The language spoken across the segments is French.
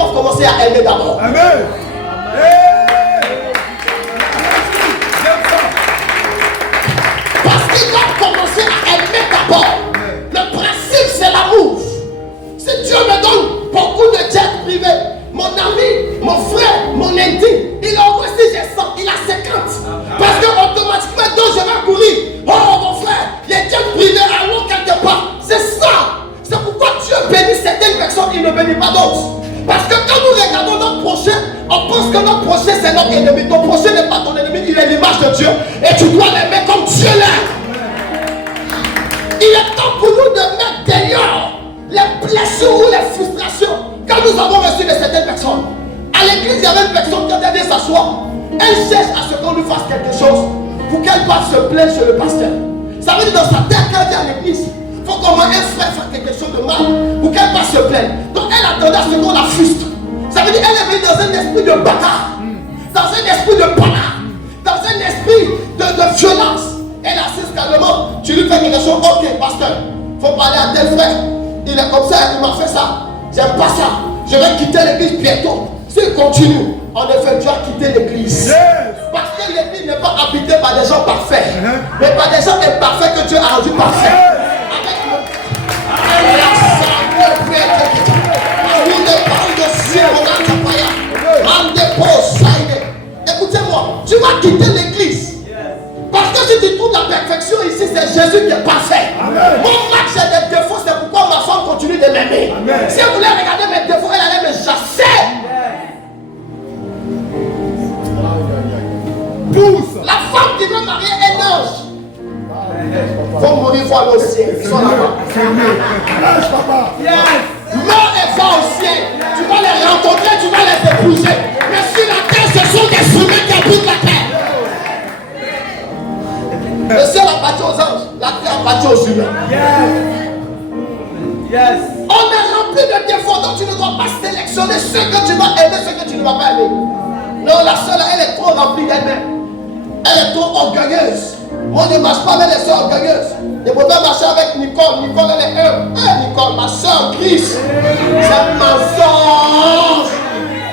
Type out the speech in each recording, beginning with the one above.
doivent commencer à aimer d'abord. Amen. Parce qu'ils doivent commencer à aimer d'abord. Le principe, c'est l'amour. Si Dieu me donne beaucoup de jets privés, mon ami, mon frère, mon intime, il a au moins si j'ai 100, il a 50. Parce que automatiquement, donc je vais courir. Oh mon frère, les jets privés allons quelque part. C'est ça. C'est pourquoi Dieu bénit certaines personnes, il ne bénit pas d'autres. Parce que quand nous regardons notre prochain, on pense que notre prochain c'est notre ennemi. Ton prochain n'est pas ton ennemi, il est l'image de Dieu. Et tu dois l'aimer comme Dieu l'aime. Il est temps pour nous de mettre d'ailleurs les blessures ou les frustrations quand nous avons reçu de certaines personnes. À l'église, il y avait une personne qui vient s'asseoir. Elle cherche à ce qu'on lui fasse quelque chose pour qu'elle puisse se plaindre chez le pasteur. Ça veut dire dans sa tête, quand elle vient à l'église, il faut qu'on un frère faire quelque chose de mal pour qu'elle puisse se plaindre. Donc elle attendait à ce qu'on la frustre. Ça veut dire qu'elle est venue dans un esprit de bâtard, dans un esprit de panard, dans un esprit de violence. Elle assise calmement. Tu lui fais quelque chose. Ok, pasteur, il faut parler à tel frère. Il est comme ça, il m'a fait ça. J'aime pas ça. Je vais quitter l'église bientôt. S'il continue, en effet, tu as quitté l'église. Parce que l'église n'est pas habitée par des gens parfaits, mais par des gens imparfaits que Dieu a rendu parfaits. Écoutez-moi, tu vas quitter l'église. Parce que si tu trouves la perfection ici, c'est Jésus qui est parfait. Amen. Mon match a des défauts, c'est pourquoi ma femme continue de m'aimer. Si elle voulait regarder mes défauts, elle allait me chasser. Pousse. La femme qui veut marier un ange. Faut mourir, faut aller au ciel. Ils sont là-bas. Mort et va au ciel. Tu vas les rencontrer, tu vas les épouser. Mais sur la terre, ce sont des humains qui habitent la terre. Le ciel appartient aux anges, la terre appartient aux humains. Yes. On est rempli de défauts, donc tu ne dois pas sélectionner ceux que tu vas aimer, ceux que tu ne vas pas aimer. Non, la seule, elle est trop remplie d'elle-même. Elle est trop orgueilleuse. On ne marche pas avec les soeurs orgueilleuses. Je peux pas marcher avec Nicole. Nicole, elle est Nicole, ma soeur Christ. C'est un mensonge.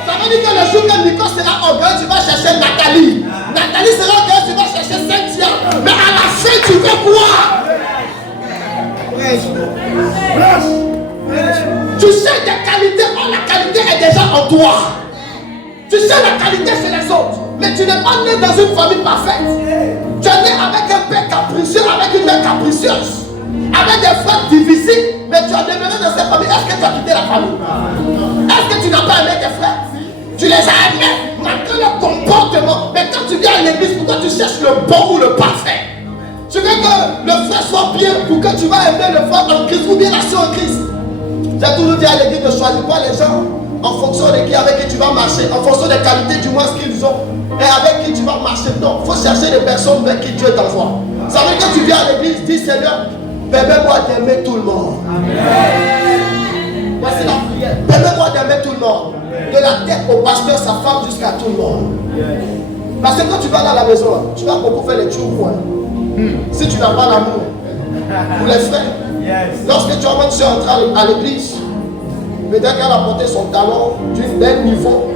Ça veut dire que le jour que Nicole sera orgueilleuse, tu vas chercher Nathalie. Nathalie sera orgueilleuse, tu vas chercher Cynthia. Mais à la fin, tu veux quoi? Tu sais des qualités, la qualité est déjà en toi. Tu sais la qualité chez les autres. Mais tu n'es pas né dans une famille parfaite. Tu es né avec un père capricieux, avec une mère capricieuse, avec des frères difficiles, mais tu as demeuré dans cette famille. Est-ce que tu as quitté la famille? Est-ce que tu n'as pas aimé tes frères? Tu les as aimés malgré leur comportement. Mais quand tu viens à l'église, pourquoi tu cherches le bon ou le parfait? Tu veux que le frère soit bien pour que tu vas aimer le frère en Christ ou bien la soeur en Christ. J'ai toujours dit à l'église de choisir pas les gens en fonction de qui avec qui tu vas marcher, en fonction des qualités du moins ce qu'ils ont et avec qui tu vas marcher. Donc il faut chercher des personnes vers qui Dieu t'envoie. Ça veut dire que tu viens à l'église, dis Seigneur, permets-moi d'aimer tout le monde. Amen. Voici la prière. Permets-moi d'aimer tout le monde. De la tête au pasteur, sa femme jusqu'à tout le monde. Parce que quand tu vas dans la maison, tu vas beaucoup faire les tours. Si tu n'as pas l'amour pour les frères, lorsque tu emmènes soeur entrer à l'église, peut-être qu'elle a porté son talon d'un niveau.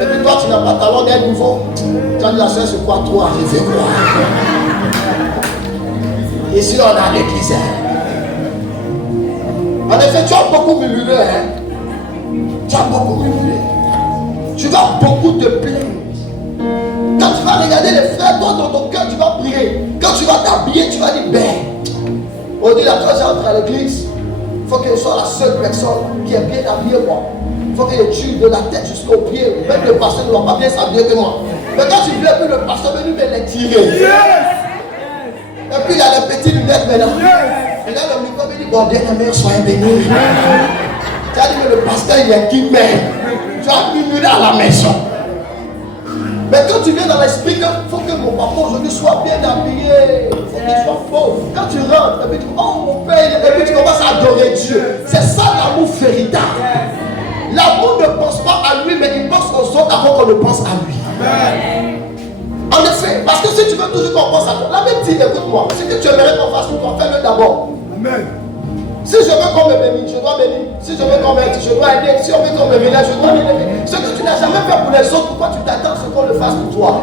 Et puis toi, tu n'as pas talon d'un niveau. Tu as dit la soeur, c'est quoi toi arrivé quoi? Ici, on a l'église. En effet, tu as beaucoup murmuré. Tu as beaucoup murmuré. Tu vas beaucoup te plaindre. Quand tu vas regarder les frères, toi dans ton cœur, tu vas prier. Quand tu vas t'habiller, tu vas dire, on dit la quand j'entre à l'église, il faut qu'elle soit la seule personne qui est bien habillée moi. Il faut qu'elle tue de la tête jusqu'aux pieds. Même le pasteur ne va pas bien s'habiller que moi. Mais quand tu viens, le pasteur veut lui les tirer. Et puis il y a les petites lunettes maintenant. Et là le micro me dit, bon bien aimé, soyez bénis. Tu as dit que le pasteur il est qui même. Tu as murmuré à la maison. Mais quand tu viens dans l'esprit, il faut que mon papa aujourd'hui soit bien habillé. Il faut qu'il soit beau. Quand tu rentres, et puis tu dis, oh mon père, et puis tu commences à adorer Dieu. C'est ça l'amour véritable. L'amour ne pense pas à lui, mais il pense aux autres avant qu'on ne pense à lui. En effet, parce que si tu veux toujours qu'on pense à toi, la Bible dit, écoute-moi, ce que tu aimerais qu'on fasse pour toi, fais-le d'abord. Amen. Si je veux veux qu'on me bénisse, je dois bénir. Si je veux qu'on m'aide, je dois aider. Si on veut qu'on me bénisse, je dois m'aider. Ce que tu n'as jamais fait pour les autres, pourquoi tu t'attends à ce qu'on le fasse pour toi?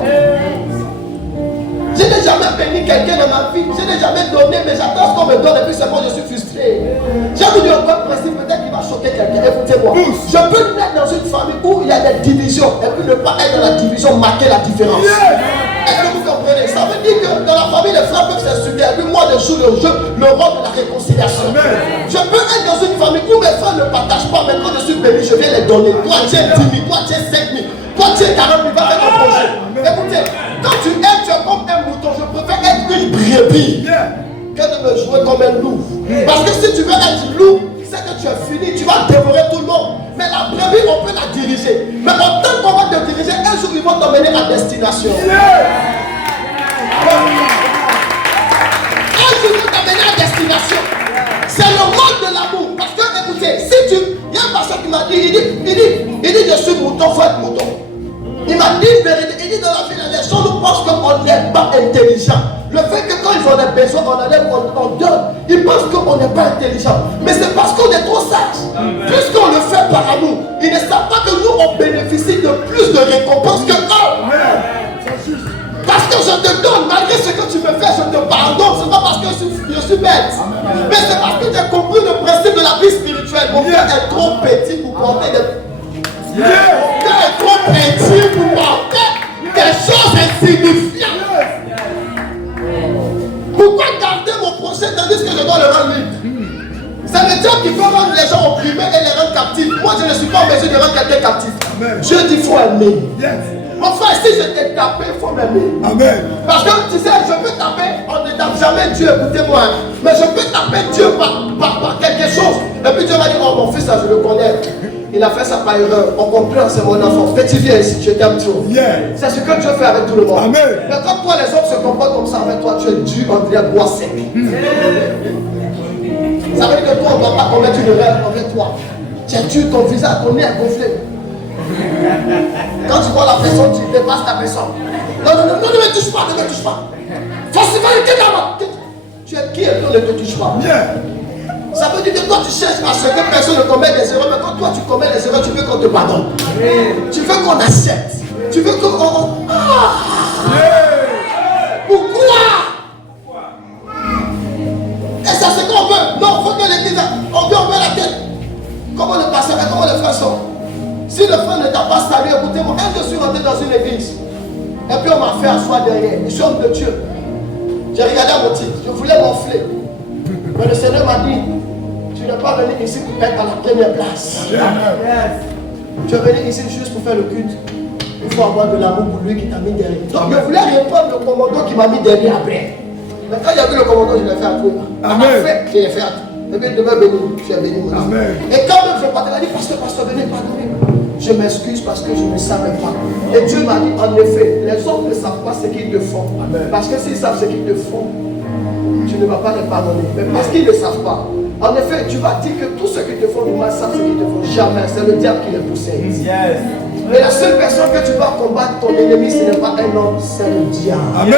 Je n'ai jamais béni quelqu'un dans ma vie. Je n'ai jamais donné, mais j'attends ce qu'on me donne et puis c'est moi je suis frustré. J'ai vous dire un bon principe, peut-être qu'il va choquer quelqu'un. Écoutez-moi. Je peux naître dans une famille où il y a des divisions et puis ne pas être dans la division, marquer la différence. Est-ce que vous comprenez? Ça veut dire que dans la famille, les frères peuvent s'insulter et puis moi je joue le rôle de la réconciliation. Je peux être dans une famille où mes frères ne partagent pas, mais quand je suis béni, je viens les donner. Toi tu es 10 000, toi tu es 5 000, toi tu es 40 000, va avec un projet. Écoutez, quand tu aimes, tu es comme un mouton. Je préfère être une brebis que de me jouer comme un loup. Parce que si tu veux être loup, c'est que tu es fini, tu vas dévorer tout le monde. Mais la brebis, on peut la diriger. Mais autant qu'on va te diriger, un jour ils vont t'emmener à destination. Un jour ils vont t'emmener à destination. C'est le mode de l'amour. Parce que, écoutez, si tu... Il y a un pasteur qui m'a dit, il dit, je suis mouton, faut être mouton. Il m'a dit une vérité. Il dit dans la vie, les gens nous pensent qu'on n'est pas intelligent. Le fait que quand ils ont des besoins, on donne. Ils pensent qu'on n'est pas intelligent. Mais c'est parce qu'on est trop sage. Puisqu'on le fait par amour, ils ne savent pas que nous, on bénéficie de plus de récompenses que eux. Parce que je te donne, malgré ce que tu me fais, je te pardonne. Ce n'est pas parce que je suis bête. Mais c'est parce que tu as compris le principe de la vie spirituelle. Mon cœur est trop petit pour porter des... Mon cœur est trop petit pour porter des choses insignifiantes. Pourquoi garder mon prochain tandis que je dois le rendre libre? C'est le diable qui peut rendre les gens opprimés et les rendre captifs. Moi, je ne suis pas en mesure de rendre quelqu'un captif. Je dis qu'il faut aimer. Mon frère, si je t'ai tapé, il faut m'aimer. Parce que tu sais, je peux taper, on ne tape jamais Dieu, écoutez-moi. Mais je peux taper Dieu par quelque chose. Et puis Dieu va dire, oh mon fils, là, je le connais. Il a fait ça par erreur. On comprend, c'est mon enfant. Petit viens ici, je t'aime trop. C'est ce que Dieu fait avec tout le monde. Mais quand toi, les autres se comportent comme ça avec toi, tu es dû en dire bois sec. Ça veut dire que toi, on ne va pas commettre une erreur avec toi. Tu es dû, ton visage, ton nez est gonflé. Quand tu vois la personne, tu dépasses ta personne. Non, ne me touche pas, ne me touche pas. Forcément, tu es qui et toi ne te touche pas. Ça veut dire que toi tu cherches à ce que personne ne commette des erreurs, mais quand toi tu commets des erreurs, tu veux qu'on te pardonne. Tu veux qu'on accepte. Tu veux qu'on... Pourquoi? Et ça c'est qu'on veut. Non, il faut que l'église... On veut la tête. Comment le pasteur, comment les frères sont? Si le frère ne t'a pas salué, écoutez-moi, quand je suis rentré dans une église, et puis on m'a fait asseoir derrière, je suis homme de Dieu. J'ai regardé à mon titre, je voulais m'enfler. Mais le Seigneur m'a dit, tu n'es pas venu ici pour être à la première place. Tu es venu ici juste pour faire le culte. Il faut avoir de l'amour pour lui qui t'a mis derrière. Donc je voulais répondre le commandant qui m'a mis derrière après. Mais quand il y a vu le commandant, je l'ai fait à toi. Après, je l'ai fait à toi. Et bien demain béni, tu es béni. Et quand même je partais, il a dit, pasteur, venez pardonner. Je m'excuse parce que je ne savais pas. Et Dieu m'a dit, en effet, les hommes ne savent pas ce qu'ils te font. Parce que s'ils savent ce qu'ils te font, tu ne vas pas les pardonner. Mais parce qu'ils ne savent pas. En effet, tu vas dire que tous ceux qui te font du mal savent ce qu'ils te font. Jamais. C'est le diable qui les possède. Mais la seule personne que tu vas combattre, ton ennemi, ce n'est pas un homme, c'est le diable.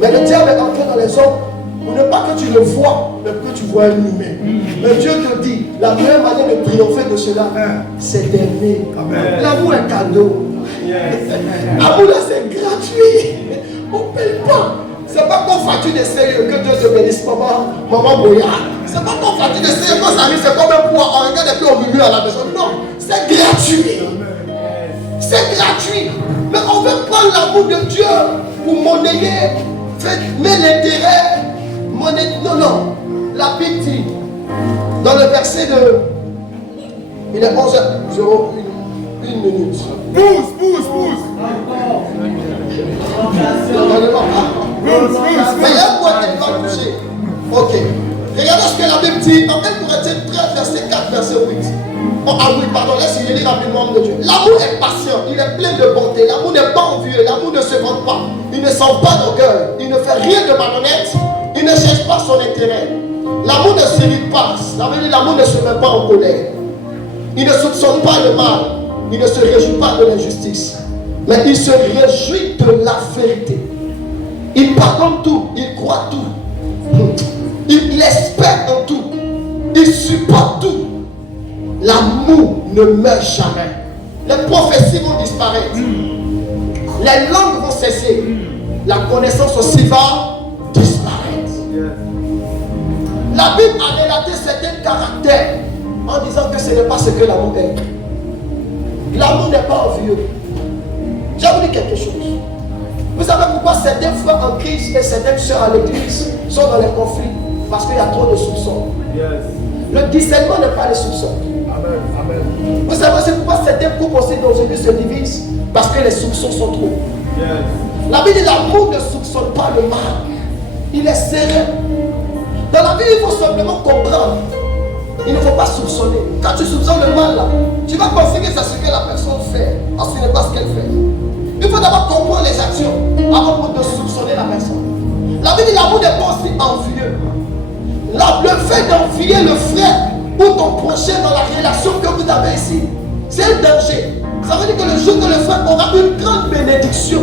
Mais le diable est entré dans les hommes pour ne pas que tu le vois, mais que tu vois un humain. Mais Dieu te dit, la meilleure manière de triompher de cela, c'est d'aimer. L'amour est cadeau. L'amour là, c'est gratuit. On ne paye pas. C'est pas qu'on facture des sérieux que Dieu te bénisse, maman Boya. C'est pas qu'on facture des sérieux quand ça arrive, c'est comme un poids. On regarde et puis on murmure à la maison. Non, c'est gratuit. C'est gratuit. Mais on veut prendre l'amour de Dieu pour monnayer, mais l'intérêt. Non. La Bible dit, dans le verset de... Il est 11h01, une minute. Pousse. Mais il y a un point qui va toucher. Ok. Regardez ce que la Bible dit. En 1 Corinthiens 13, verset 4, verset 8. Laisse-moi lire rapidement de Dieu. L'amour est patient, il est plein de bonté. L'amour n'est pas envieux, l'amour ne se vante pas. Il ne sent pas d'orgueil, il ne fait rien de malhonnête, il ne cherche pas son intérêt. L'amour ne s'irrite pas, l'amour ne se met pas en colère. Il ne soupçonne pas le mal, il ne se réjouit pas de l'injustice, mais il se réjouit de la vérité. Il pardonne tout, il croit tout. il espère en tout, il supporte tout. L'amour ne meurt jamais. Les prophéties vont disparaître. Les langues vont cesser. La connaissance aussi va disparaître. La Bible a relaté certains caractères en disant que ce n'est pas ce que l'amour est. L'amour n'est pas envieux. Je vais vous dire quelque chose. Vous savez pourquoi certains frères en Christ et certaines sœurs à l'église sont dans les conflits? Parce qu'il y a trop de soupçons. Le discernement n'est pas le soupçon. Vous savez c'est pourquoi certains couples aussi d'aujourd'hui se divisent? Parce que les soupçons sont trop. La Bible dit l'amour ne soupçonne pas le mal. Il est serein. Dans la vie, il faut simplement comprendre. Il ne faut pas soupçonner. Quand tu soupçonnes le mal, là, tu vas penser que c'est ce que la personne fait. Parce que ce n'est pas ce qu'elle fait. Il faut d'abord comprendre les actions avant de soupçonner la personne. La Bible dit l'amour n'est pas aussi envieux. Le fait d'envier le frère ou ton prochain dans la relation que vous avez ici, c'est un danger. Ça veut dire que le jour que le frère aura une grande bénédiction,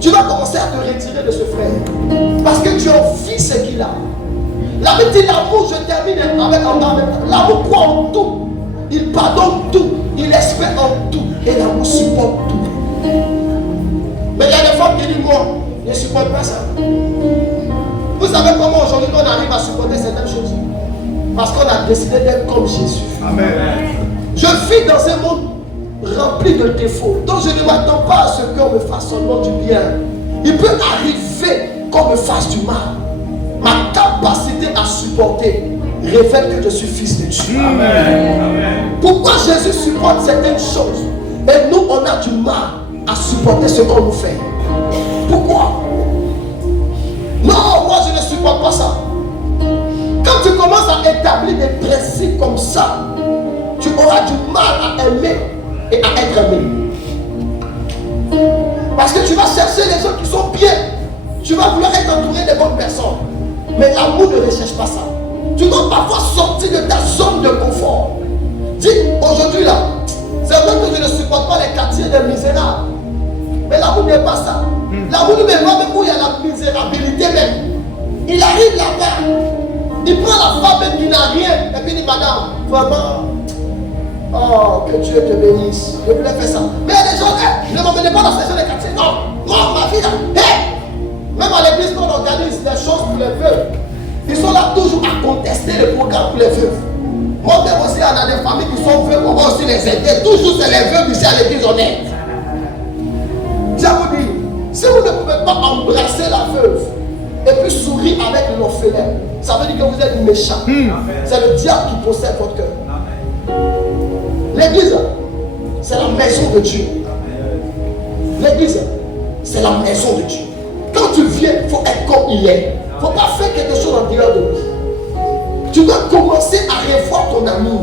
tu vas commencer à te retirer de ce frère. Parce que tu envies ce qu'il a. La Bible dit l'amour, je termine avec un temps. L'amour croit en tout. Il pardonne tout. Il espère en tout. Et l'amour supporte tout. Mais il y a des femmes qui disent moi, je ne supporte pas ça. Vous savez comment aujourd'hui on arrive à supporter certaines choses? Parce qu'on a décidé d'être comme Jésus. Amen. Je vis dans un monde rempli de défauts. Donc je ne m'attends pas à ce qu'on me fasse seulement du bien. Il peut arriver qu'on me fasse du mal. Ma capacité à supporter révèle que je suis fils de Dieu. Amen. Pourquoi Jésus supporte certaines choses et nous on a du mal à supporter ce qu'on nous fait? Pourquoi? Non, moi je ne supporte pas ça. Quand tu commences à établir des principes comme ça, tu auras du mal à aimer et à être aimé. Parce que tu vas chercher les gens qui sont bien. Tu vas vouloir être entouré des bonnes personnes. Mais l'amour ne recherche pas ça. Tu dois parfois sortir de ta zone de confort. Dis, aujourd'hui là, c'est vrai que je ne supporte pas les quartiers des misérables. Mais l'amour n'est pas ça. L'amour ne met pas même où il y a la misérabilité même. Il arrive là-bas, il prend la femme même qui n'a rien, et puis il dit, madame, vraiment, oh, que Dieu te bénisse. Je voulais faire ça. Mais il y a des gens, ne m'emmenez pas dans ces gens des quartiers. Non, non, ma fille là, même à l'église, quand on organise des choses pour les veuves, ils sont là toujours à contester le programme pour les veuves. Moi-même aussi, on a des familles qui sont veuves, on va aussi les aider. Toujours, c'est les veuves ici à l'église, on aide. Je vous dis, si vous ne pouvez pas embrasser la veuve et puis sourire avec l'orphelin, ça veut dire que vous êtes méchant. C'est le diable qui possède votre cœur. L'église, c'est la maison de Dieu. L'église, c'est la maison de Dieu. Quand tu viens, il faut être comme il est. Il ne faut pas faire quelque chose en dehors de lui. Tu dois commencer à revoir ton amour.